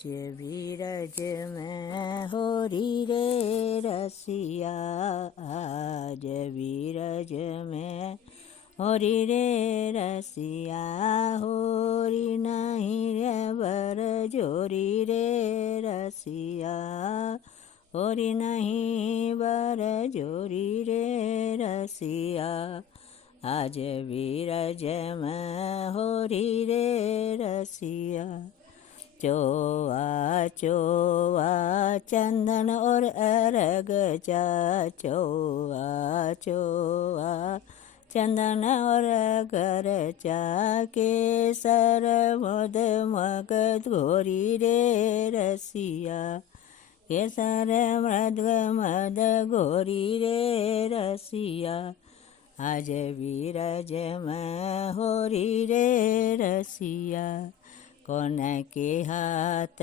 आज बीरज में होरी रे रसिया, आज बीरज में होरी रे रसिया, होरी नहीं रे बर जोरी रे रसिया, होरी नहीं बर जोरी रे रसिया, आज बीरज में होरी रे रसिया। चोवा चोवा चंदन और अर्घ चा, चोवा चोवा चंदन और घर चा, केसर मद मगध घोरी रे रसिया, केसर मृद मद घोरी रे रसिया, आज बीरज में होरी रे रसिया। कौन के हाथ